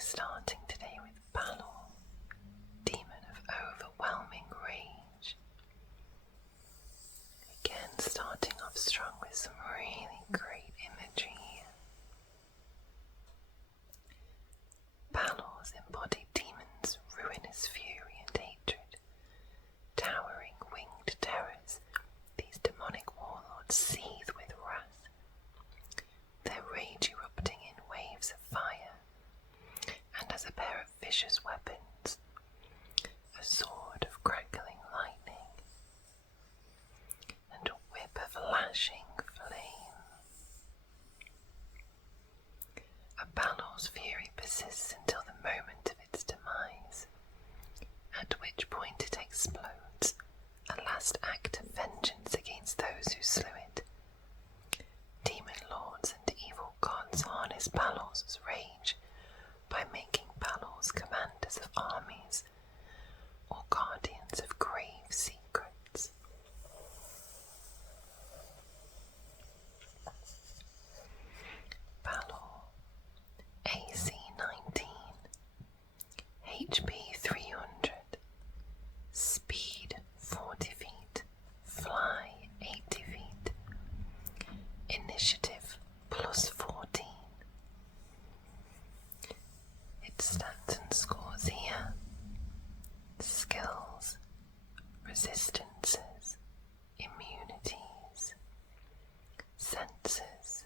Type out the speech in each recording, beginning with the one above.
starting today with Balor, demon of overwhelming rage. Again, starting off strong with some really great imagery here. Balor's embodied demons, ruinous fury and hatred, towering winged terrors. These demonic warlords seethe with wrath, their rage erupting in waves of fire, and as a pair of vicious weapons, a sword of crackling lightning, and a whip of lashing flame. A Balor's fury persists until the moment of its demise, at which point it explodes, a last act of vengeance against those who slew it. Demon lords and evil gods harness Balor's rage by making Balor's commanders of armies or guardians of grave secrets. Balor, AC 19, HP 300, speed 40 feet, fly 80 feet, initiative plus 14. Its stats and scores here: skills, resistances, immunities, senses,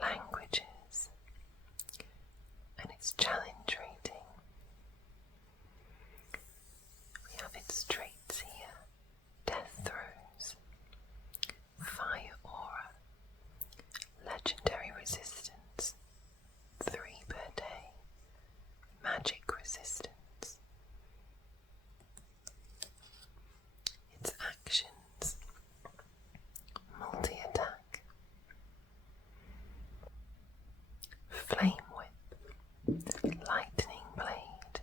languages, and its challenge rating. We have its traits here: death throes, fire aura, legendary resistance, 3 per day, magic resistance. Its actions: multi-attack, flame whip, lightning blade,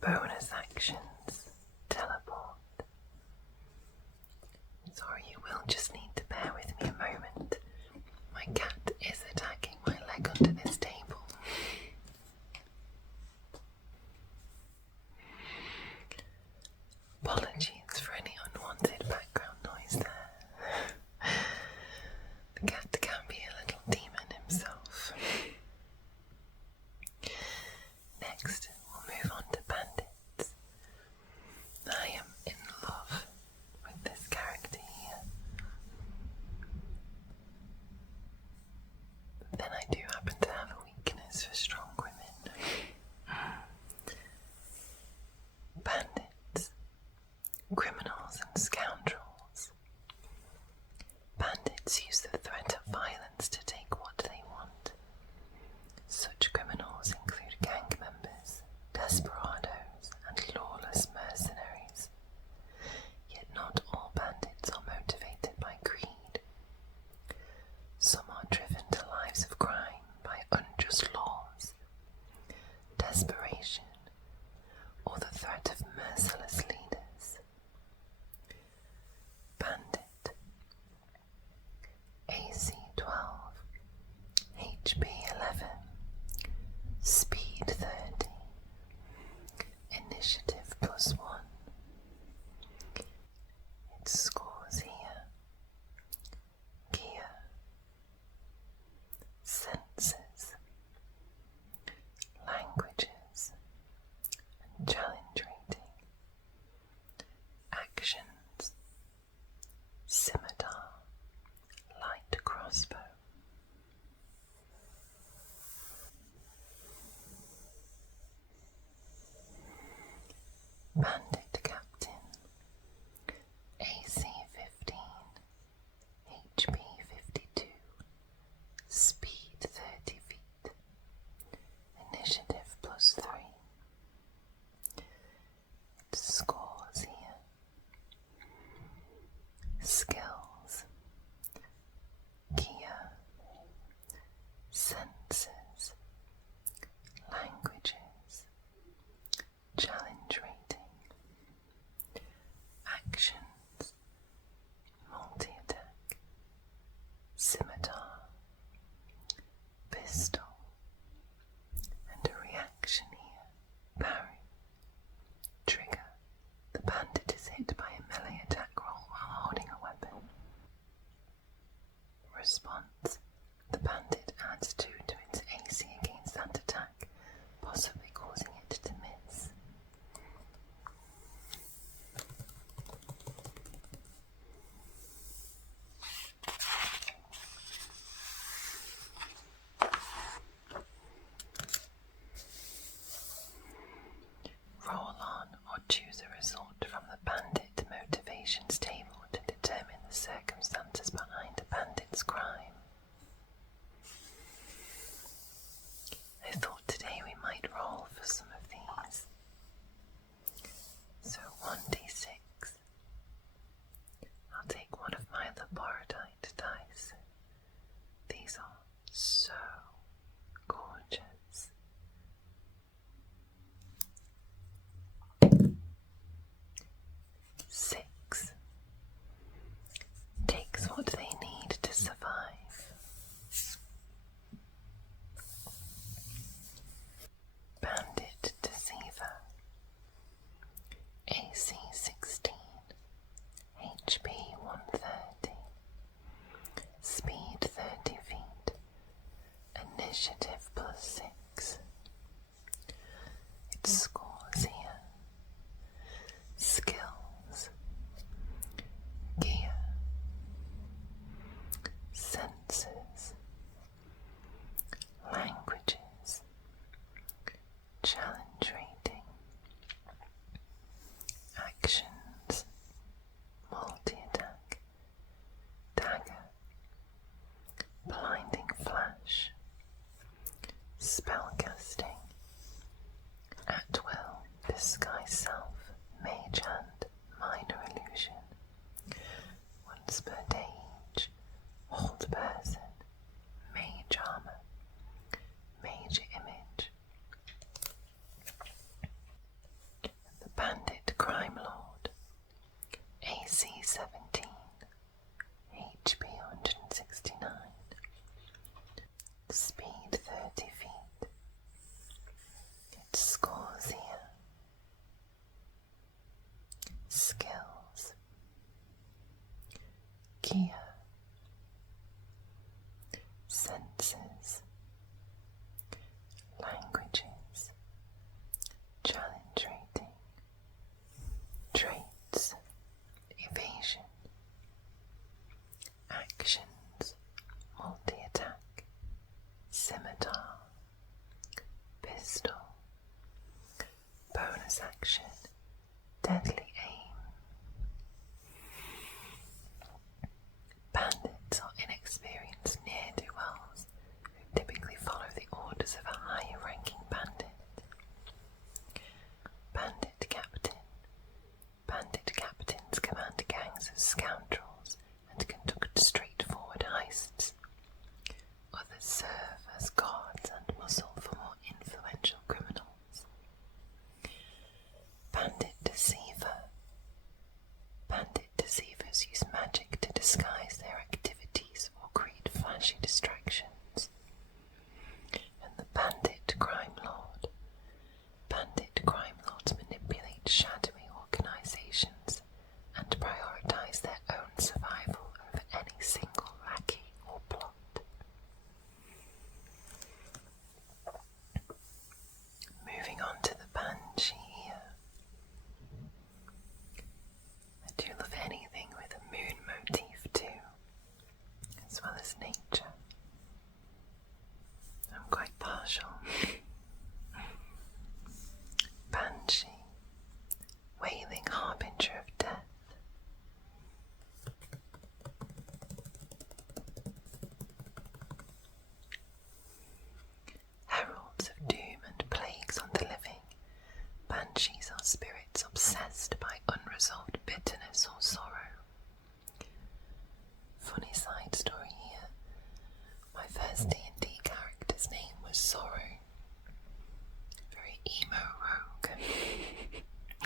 bonus actions, teleport. Sorry, you will just need to bear with me a moment. My cat is attacking my leg under this table. Apologies for any unwanted background noise there. The cat can be a little demon himself. Next, we'll move on to bandits. I am in love with this character here. But then I do happen to have a weakness for strong women. Bandits, criminals and scoundrels. Bandits use the threat of violence to take what they want. Such criminals include gang members, desperados, and lawless mercenaries. Yet not all bandits are motivated by greed. Some are driven to lives of crime by unjust laws, desperation, or the threat of merciless leaders. Bandit, AC 12, HP 11, speed 30, initiative plus 1. Its scores here: gear, senses, languages, and challenge rating. Actions: scimitar, light crossbow. Bandit Captain, AC 15, HP 52, speed 30 feet, initiative plus 3. Its scores here: skills, gear, senses, languages, challenge rating. scores here. Skills, gear, senses, languages, challenge rating, actions, multi-attack, dagger, blinding flash, spellcasting, at will, disguise self, mage hand, minor illusion, once per day each, hold person, mage armor, mage image. The Bandit Crime Lord, AC 17, HP 169, speed 30 feet. Its scores here. Skills, gear, senses, languages, challenge rating, traits, evasion, actions, multi-attack, scimitar, pistol, bonus action, deadly aim. Bandits are inexperienced ne'er-do-wells who typically follow the orders of a higher-ranking bandit. Bandit captain. Bandit captains command gangs of scoundrels and conduct straightforward heists. Others serve as guards and muzzle for more influential criminals. Bandit deceiver. Bandit deceivers use magic to disguise their activities or create flashy distractions. And the Bandit Crime Lord. Bandit crime lords manipulate shadowy organizations and prioritize their own survival over any single lackey or plot. Moving on to the Banshee here. I do love anything with a moon motif too, as well as nature. I'm quite partial. Banshee, wailing harbinger of death. Heralds of doom and plagues on the living, banshees are spirits obsessed by unresolved bitterness or sorrow. Funny side story here. My first D&D character's name was Sorrow. Very emo rogue.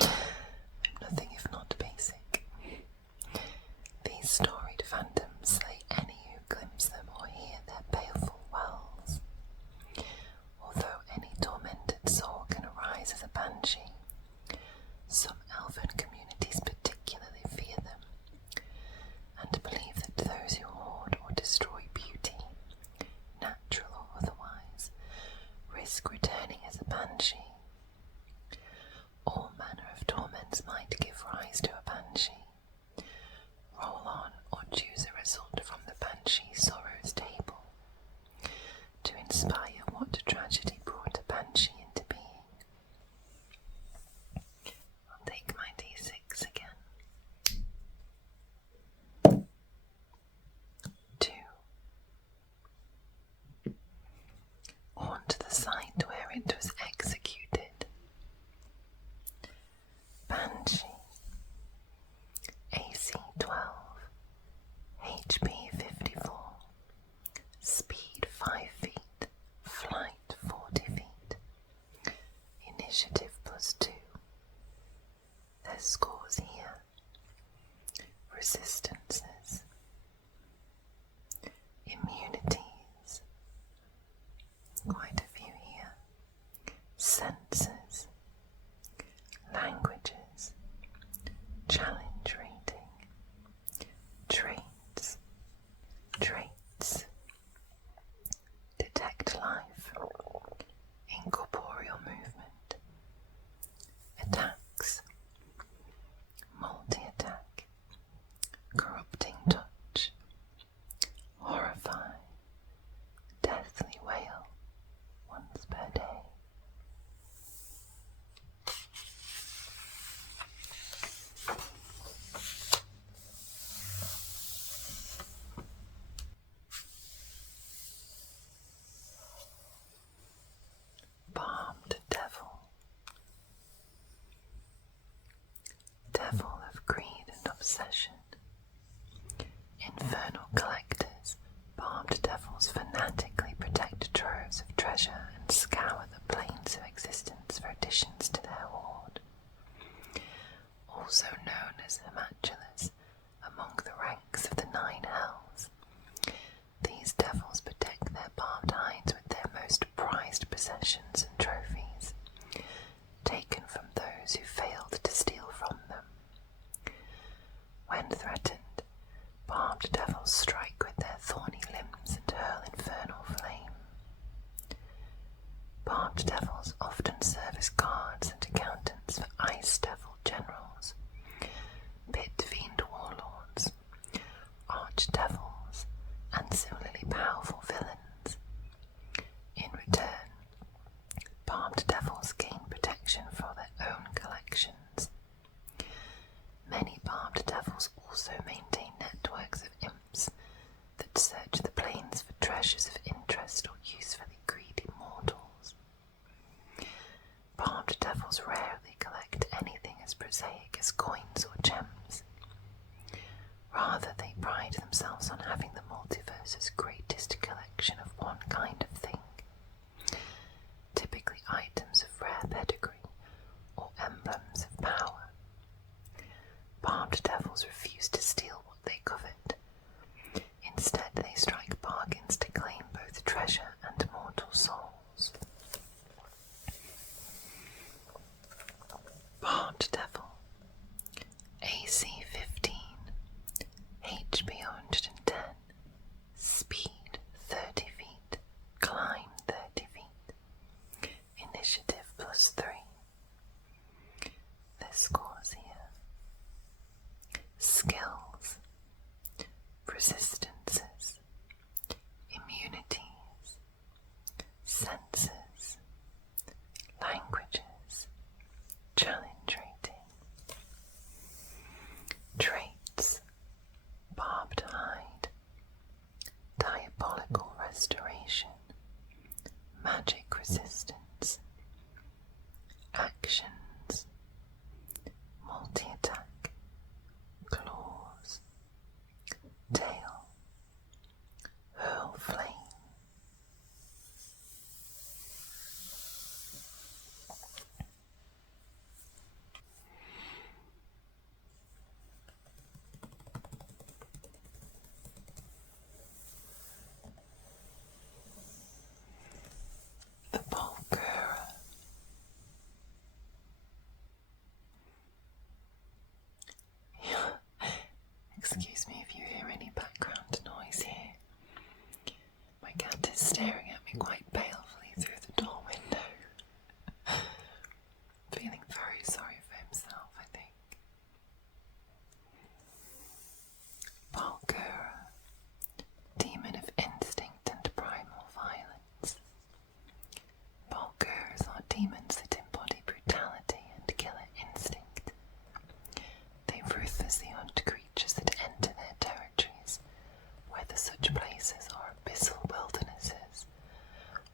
I'm nothing if not basic. These storied phantoms slay any who glimpse them or hear their baleful wells. Although any tormented soul can arise as a banshee, some elven communities particularly fear them, and believe that those who hoard or destroy beauty, natural or otherwise, risk returning as a banshee. All manner of torments might give rise to a banshee. Roll on or choose a result from the Banshee Sorrows table to inspire what tragedy brought a banshee into being. I'll take my d6 again. 2. On to the site where it was executed. Banshee, AC 12, HP 54, speed 5 feet, flight 40 feet, initiative +2. Their scores here. Resistances, immunities, quite a few here, senses, languages, challenge rating, traits, detect life, incorporeal movement, Barbed devils often serve as guards and accountants for ice devil generals, pit fiend warlords, archdevils, and similarly powerful villains. In return, barbed devils gain protection for their own collections. Many barbed devils also maintain networks of imps that search the plains for treasures of interest or use for the greedy mortals. Barbed devils rarely collect anything as prosaic as coins or gems. Rather, they pride themselves on having the multiverse's greatest collection of one kind of thing, typically items of rare pedigree or emblems of power. Barbed devils refuse to steal what they covet. Instead, they strike bargains to claim both treasure and mortal souls. Barbed devil, AC 15, HP 110, speed 30 feet, climb 30 feet, initiative +3. The scores here: skills, resistances, immunities, senses, languages, challenge rating. Traits: barbed hide, diabolical restoration, magic resistance. Actions: multi-attack, claws, tail, hurl flame. The Bulgura. Excuse me if you hear any background noise here. My cat is staring at me quite balefully through the door window. Feeling very sorry for himself, I think. Bulgura, demon of instinct and primal violence. Bulguras are demons that embody brutality and killer instinct. They ruthlessly hunt creatures that enter their territories, whether such places are abyssal wildernesses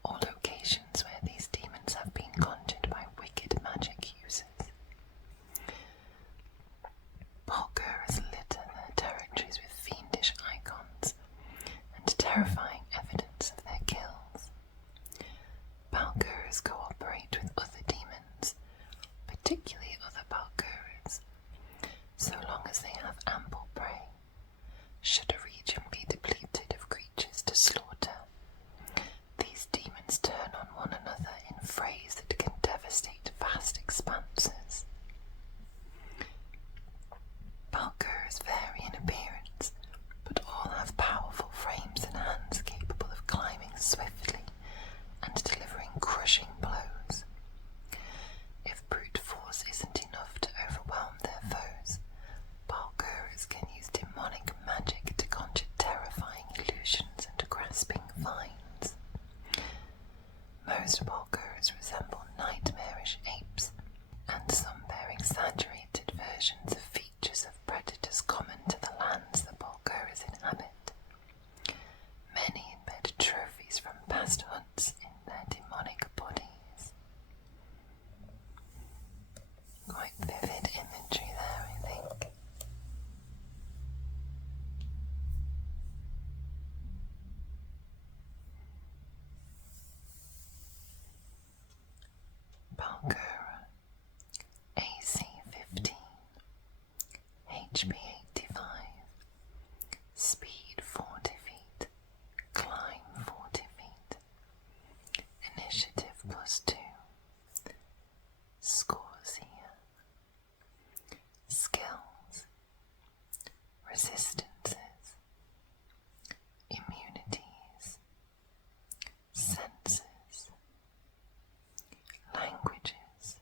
or locations where these demons have been conjured by wicked magic users. Bulguras litter their territories with fiendish icons and terrifying evidence of their kills. Bulguras cooperate with other demons, particularly other Bulguras, so long as they have ample prey. Should a region be depleted of creatures to slaughter, these demons turn on one another in frays that can devastate vast expanses. Bulguras vary in appearance, but all have powerful frames and hands capable of climbing swiftly and delivering crushing blows. If brute force isn't enough to overwhelm their foes, Bulguras can use demonic magic to conjure terrifying illusions and grasping vines. Most Bulguras resemble nightmarish apes, and some bear exaggerated versions of features of predators common to the lands the Bulguras inhabit. Many embed trophies from past hunts in their demonic bodies. Quite vivid imagery there, I think. Bulgura, AC 15, HP 85, speed 40 feet, climb 40 feet, initiative +2. Scores here: skills, resistances, immunities, senses, languages,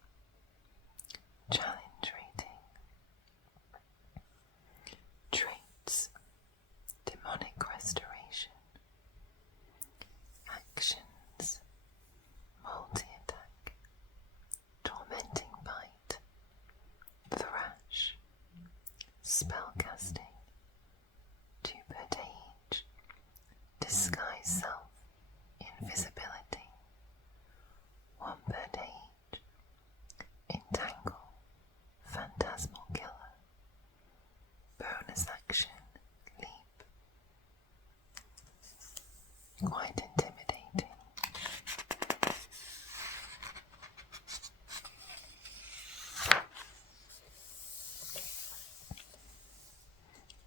challenge rating, traits, demonic restoration, actions, multi-attack, tormenting bite, thrash, spellcasting, 2 per age, disguise self, invisibility, 1 per age, entangle, phantasmal killer, bonus action, leap. Quite intimidating.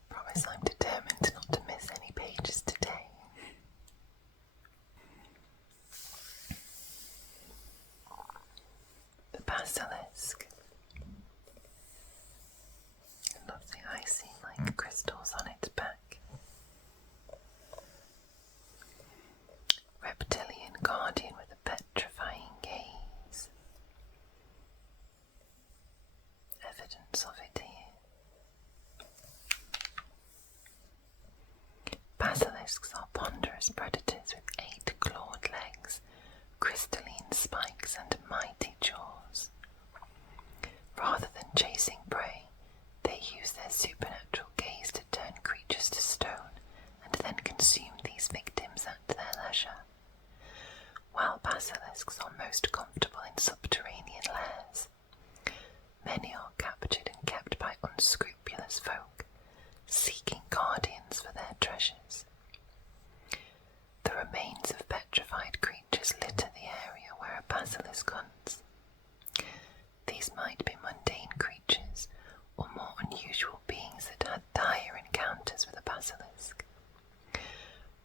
Promise I'm determined not to miss any pages today. The basilisk. It loves the icy like crystals on its back. Reptilian guardian with a petrifying gaze. Evidence of it here. Basilisks are ponderous predators with 8 clawed legs, crystalline spikes and mighty jaws. Rather than chasing prey, they use their supernatural gaze to turn creatures to stone and then consume these victims at their leisure. While basilisks are most comfortable in subterranean lairs, many are captured and kept by unscrupulous folk, seeking guardians for their treasures. The remains of petrified creatures litter the area where a basilisk hunts. These might be mundane creatures or more unusual beings that had dire encounters with a basilisk.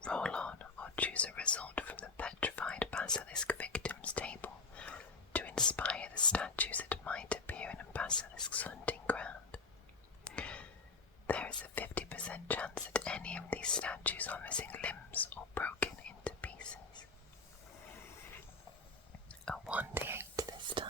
Roll on or choose a result from the petrified basilisk victims table to inspire the statues that might appear in a basilisk's hunting ground. There is a 50% chance that any of these statues are missing limbs or broken into pieces. A 1d8 this time.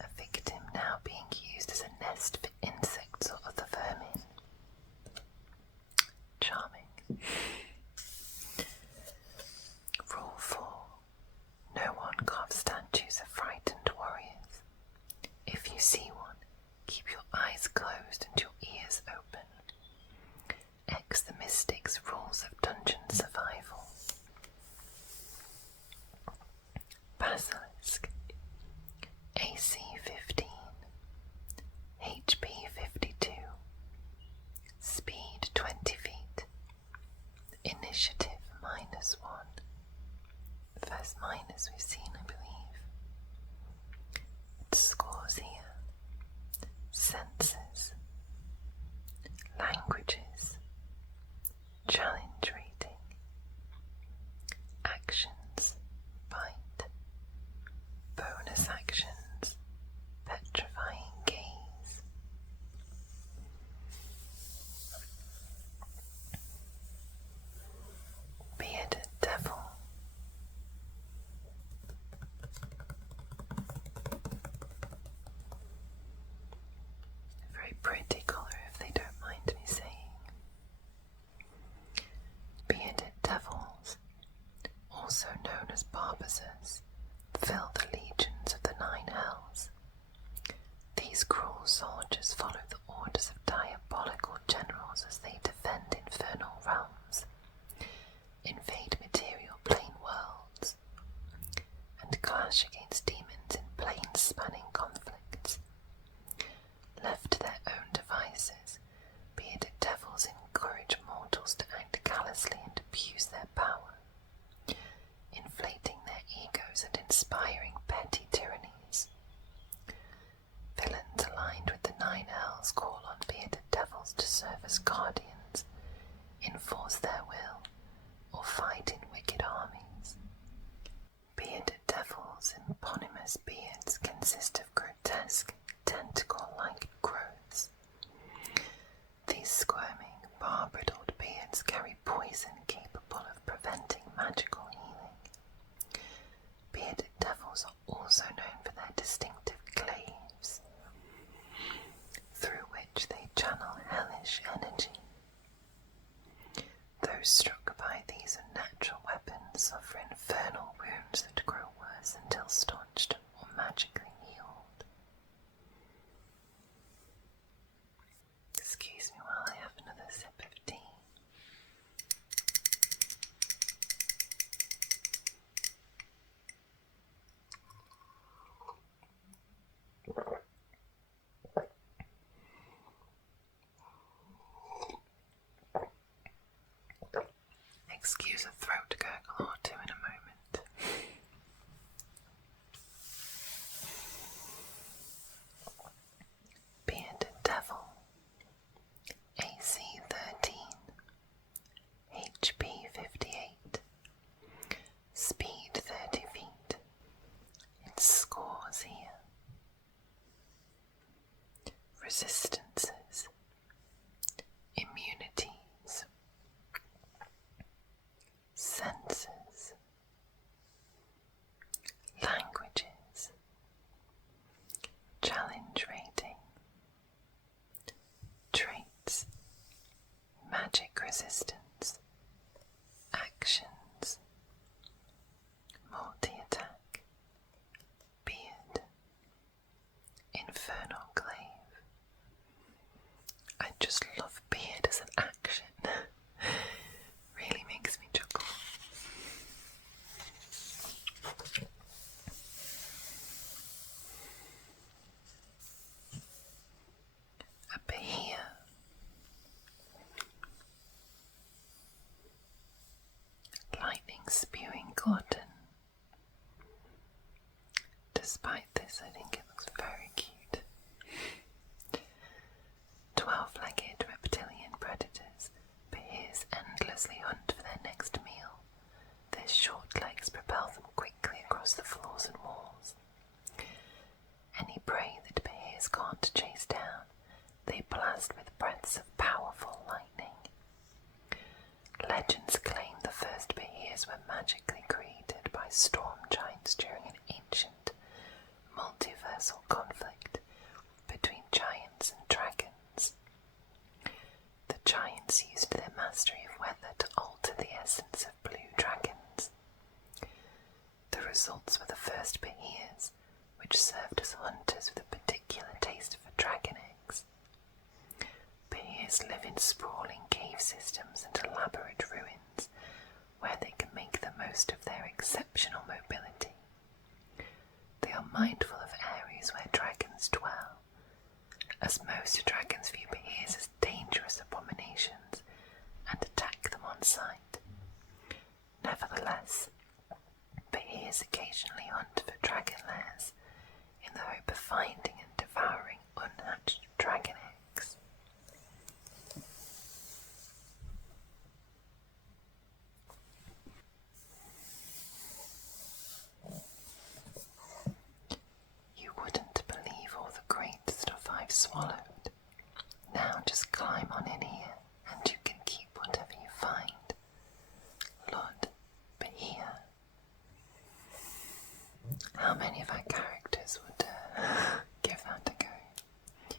A victim now being used as a nest for insects or other vermin. Charming. Rule 4. No one carves statues of frightened warriors. If you see one, keep your eyes closed and your ears open. X the Mystic's rules of dungeon survival. Basilisk. AC 15, HP 52, Speed 20 feet, Initiative -1, first minus we've seen I believe. Its scores here: senses, languages, challenge rating, actions, bite, bonus actions, petrifying gaze. Bearded devil. A very pretty colour if they don't mind me saying. Bearded devils, also known as Barbazers, fill the legions of the 9 hells. These cruel soldiers follow the orders of diabolical generals as they defend infernal realms, invade material plane worlds, and clash against demons in plane-spanning conflicts. Left to their own devices, excuse a throat gurgle or two in a moment. Bearded Devil, AC 13, HP 58, Speed 30 feet. Its scores here: resistances, immunities, senses, languages, challenge rating, traits, magic resistance, actions, multi-attack, beard, infernal glaive. I just love beard as an action. Really makes me chuckle. A Bahia. Lightning spewing glutton. Despite this, I think it looks very cute. 12-legged reptilian predators, Bahirs endlessly hunt for their next meal. Their short legs propel them quickly across the floors and walls. Any prey that Bahirs can't chase down, they blast with breaths of powerful lightning. Legends claim the first Bahirs were magically created by storm giants during an ancient, multiversal conflict between giants and dragons. The giants used their mastery of weather to alter the essence of blue dragons. The results were the first Bahirs, which served as hunters with a particular taste for dragon eggs. Bahirs live in sprawling cave systems and elaborate ruins, where they can make the most of their exceptional mobility. They are mindful of areas where dragons dwell, as most dragons view Bahirs as dangerous abominations and attack them on sight. Nevertheless, Bahirs occasionally hunt for dragon lairs in the hope of finding and devouring unhatched dragon eggs. You wouldn't believe all the great stuff I've swallowed. Now just climb on in here and you can keep whatever you find. Lord Bahia. How many of our characters would give that a go?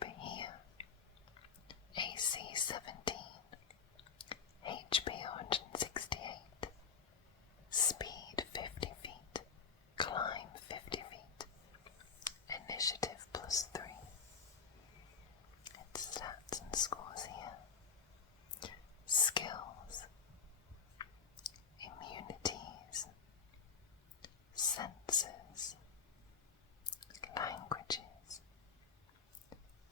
Bahia. AC 17. HP 168. Speed 50 feet. Climb 50 feet. Initiative +3. Its stats and scores here. Skills. Immunities. Senses. Languages.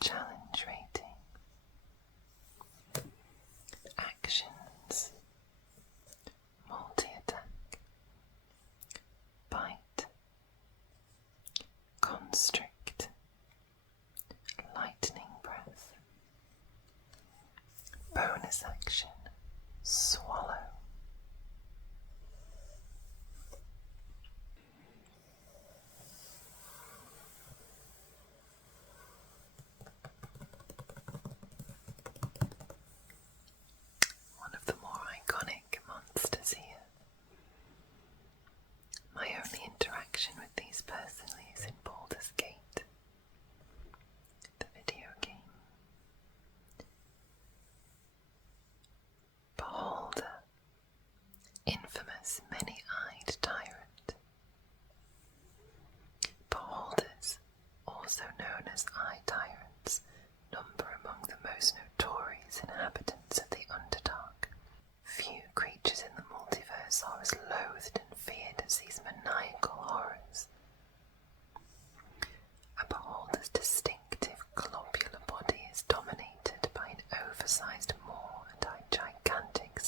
Challenge rating. Actions. Multi-attack. Bite. Constrict. Lightning breath. Bonus action. Swallow. One of the more iconic monsters here. My only interaction with these personally is in Baldur's Gate, the video game. Beholder, infamous many-eyed tyrant. Beholders, also known as eye tyrants, number among the most notorious inhabitants of the Underdark. Few creatures in the multiverse are as loathed and feared as these maniacal horrors. A beholder's distinctive globular body is dominated by an oversized maw and a gigantic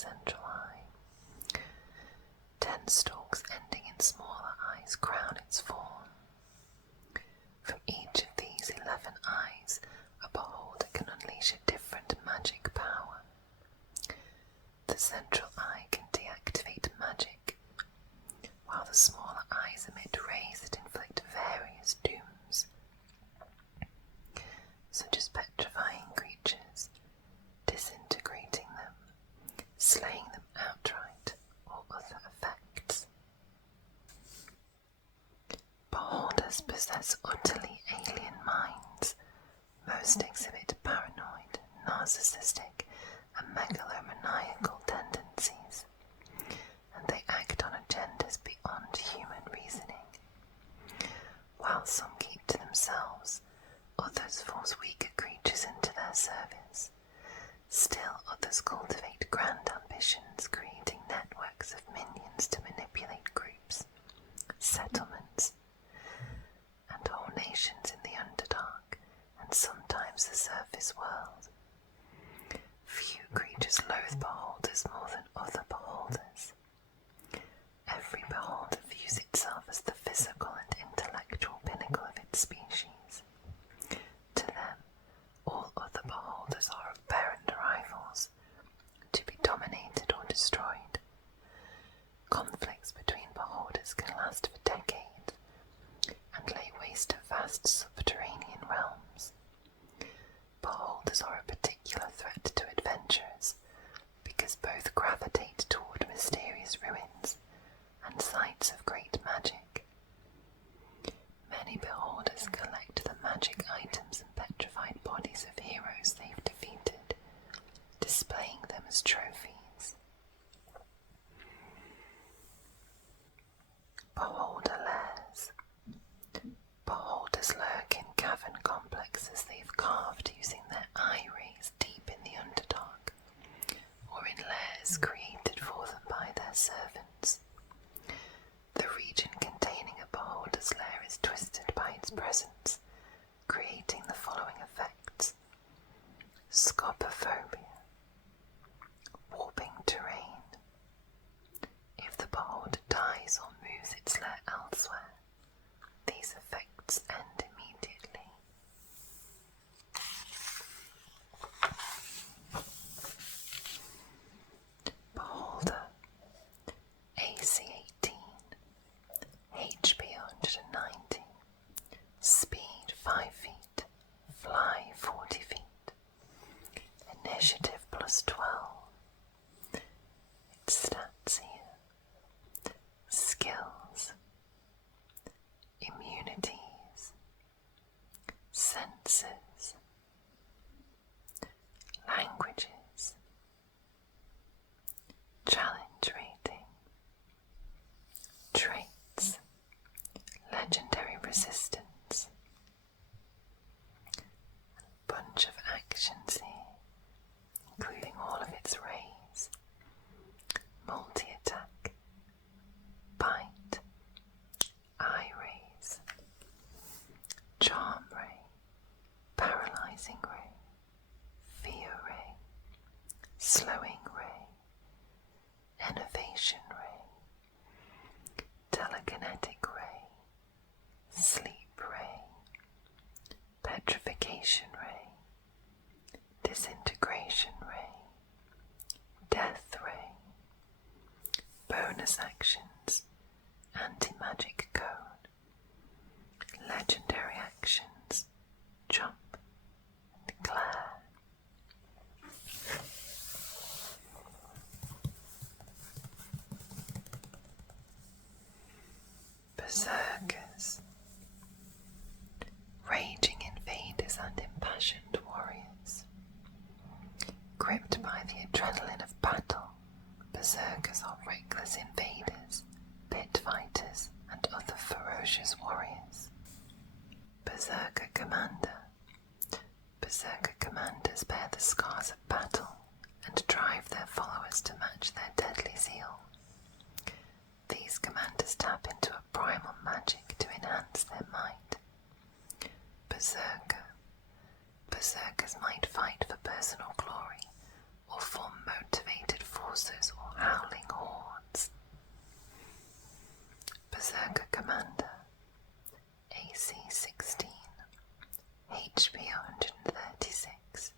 As utterly alien minds, most exhibit paranoid, narcissistic, and megalomaniacal tendencies, and they act on agendas beyond human reasoning. While some keep to themselves, others force weaker creatures into their service. Still others cultivate grand ambitions, creating networks of minions to manipulate groups, settlements, and whole nations in the Underdark, and sometimes the surface world. Few creatures loathe beholders more than other beholders. Every beholder views itself as the physical and intellectual pinnacle of its species. To them, all other beholders are apparent rivals, to be dominated or destroyed. Conflicts between beholders can last for decades, and lay waste to vast subterranean realms. Beholders are a particular threat to adventurers, because both gravitate toward mysterious ruins and sites of great magic. Many beholders collect the magic items and petrified bodies of heroes they've defeated, displaying them as trophies. Beholder lairs. Beholders lurk in cavern complexes they've carved using their eye rays deep in the Underdark, or in lairs created for them by their servants. The region containing a beholder's lair is twisted by its presence, creating the following effects: scopophobia, warping terrain. If the beholder dies or moves its lair elsewhere, these effects end immediately. Beholder, AC 18, HP 190, speed 5 feet, fly 40 feet, initiative plus 12. Its stats here: skills, immunities, senses, languages, challenge rating, traits, legendary resistance. A bunch of actions here, including all of its rays: multi-attack, bite, eye rays, charm ray, paralyzing ray, fear ray, slowing ray, enervation ray, telekinetic ray, sleep ray, petrification ray, disintegration ray, death ray, bonus actions, anti-magic code, legendary actions, jump and glare. Berserkers, raging invaders and impassioned warriors. Gripped by the adrenaline of battle, berserkers are reckless invaders, pit fighters, and other ferocious warriors. Berserker Commander. Berserker commanders bear the scars of battle and drive their followers to match their deadly zeal. These commanders tap into a primal magic to enhance their might. Berserker. Berserkers might fight for personal glory, or form motivated forces or howling hordes. Berserker Commander, AC 16, HP 136,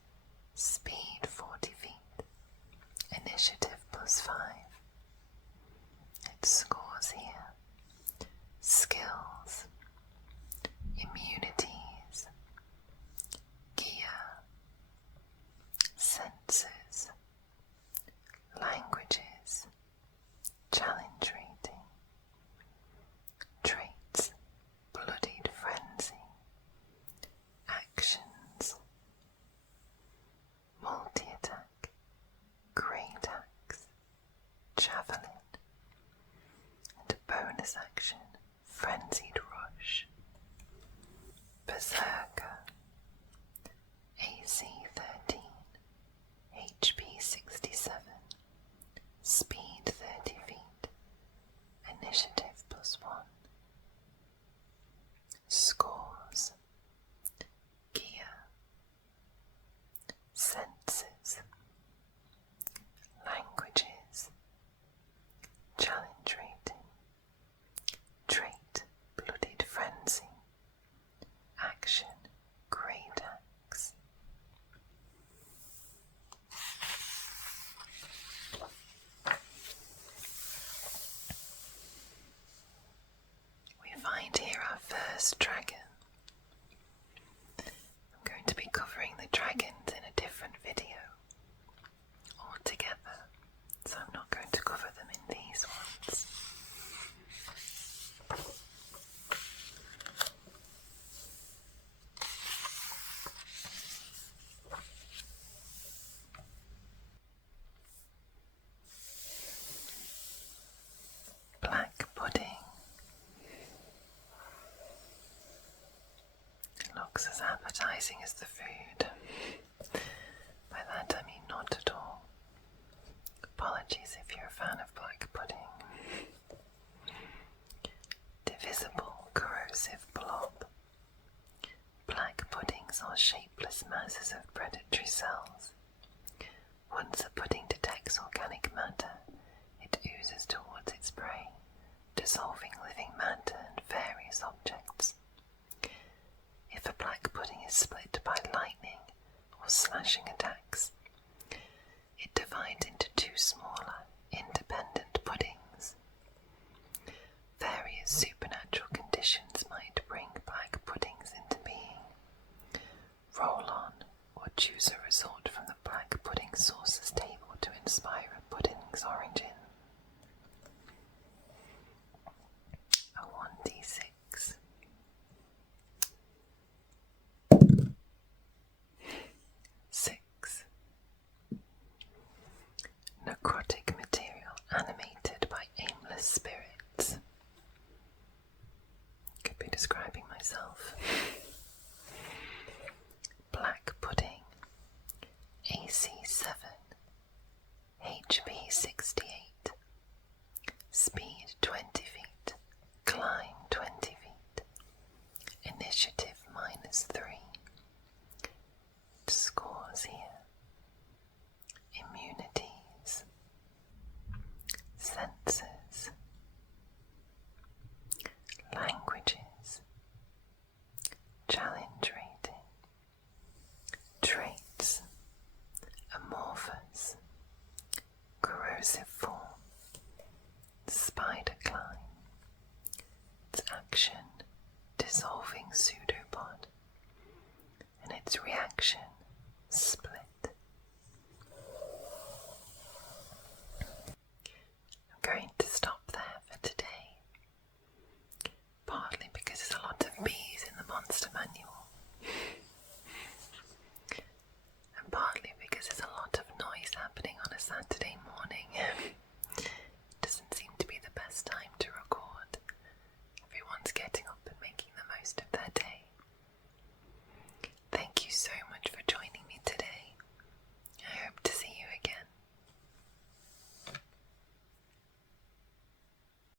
speed 40 feet, initiative plus 5. Its scores here: skills, immunities, gear, senses, languages, Berserker, AC 13, HP 67, Speed 30 feet, Initiative +1. Scores, Gear, Senses, Languages, Challenge Rating, Trait, Blooded Frenzy, Action, Great Axe. We find here our first dragon. I'm going to be covering the dragons in a different video altogether, so I'm not going to cover them in these ones. Black pudding. It looks as appetizing as the food. By that I mean not at all. Apologies if you're a fan of black pudding. Divisible, corrosive blob. Black puddings are shapeless masses of predatory cells. Once a pudding detects organic matter, it oozes towards its prey, dissolving living matter and various objects. If a black pudding is split by lightning or slashing attacks, it divides into two smaller, independent puddings. Various supernatural conditions might bring black puddings into being. Roll on, or choose a resort from the black pudding sources table to inspire a pudding's origin. A 1d6. 6. Necrotic material animated by aimless spirits. Could be describing myself. Black pudding. AC 7. HP 68. Speed 20 feet. Climb 20 feet. Initiative -3.